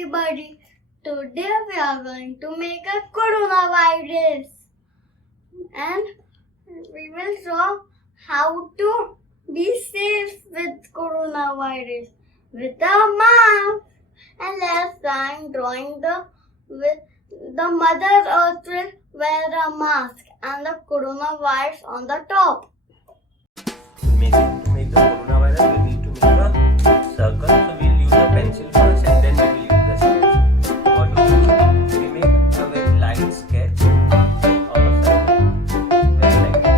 everybody. Today we are going to make a coronavirus and we will show how to be safe with coronavirus with a mask. And let's start drawing the Mother Earth will wear a mask and the coronavirus on the top. To make the coronavirus, we need to make a circle. So we'll use a pencil first and then we will use the sketch. What do we do? We make a very light sketch of a circle. Very light.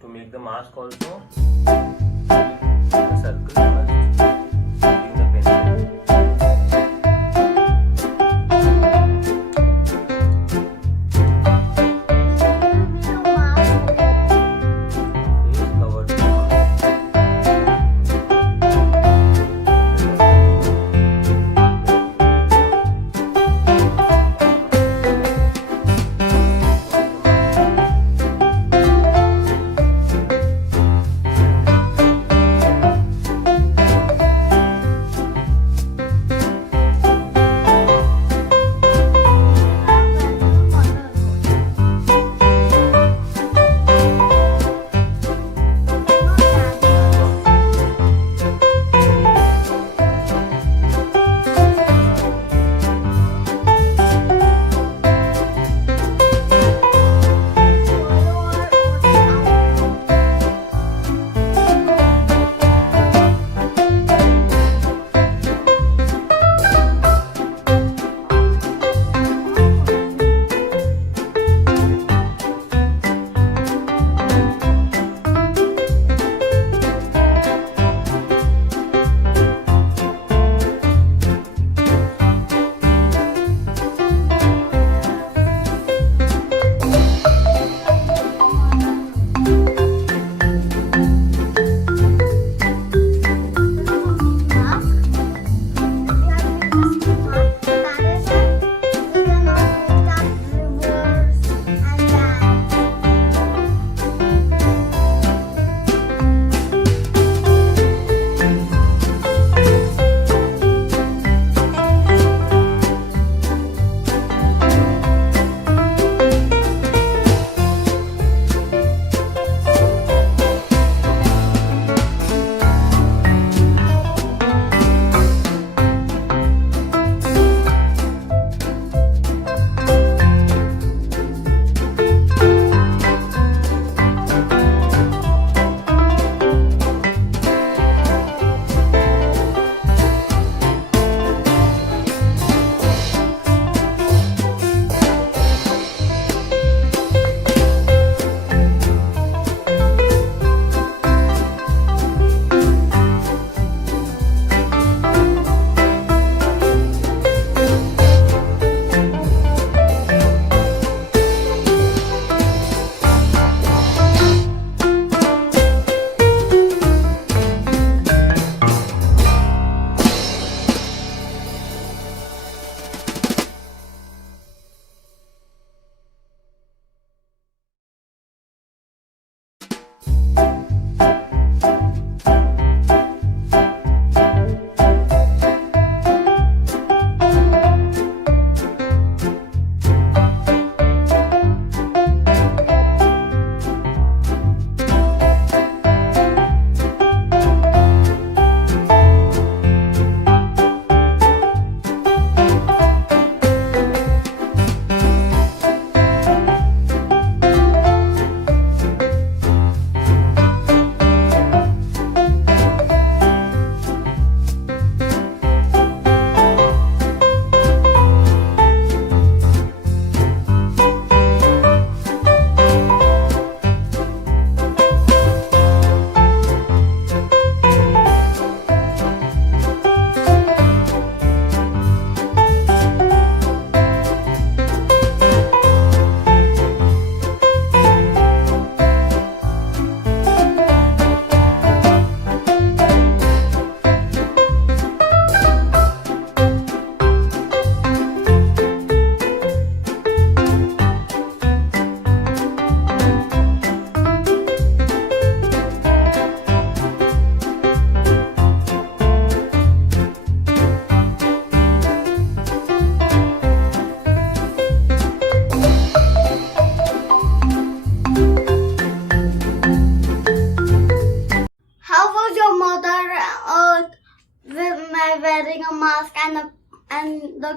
To make the mask also, the circle first, using the pencil. Face covered with mask.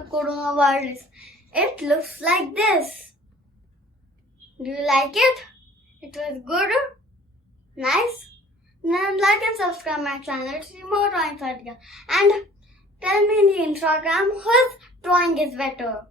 coronavirus. It looks like this. Do you like it? It was good? Nice? Then like and subscribe my channel to see more drawing ideas. And tell me in the Instagram whose drawing is better.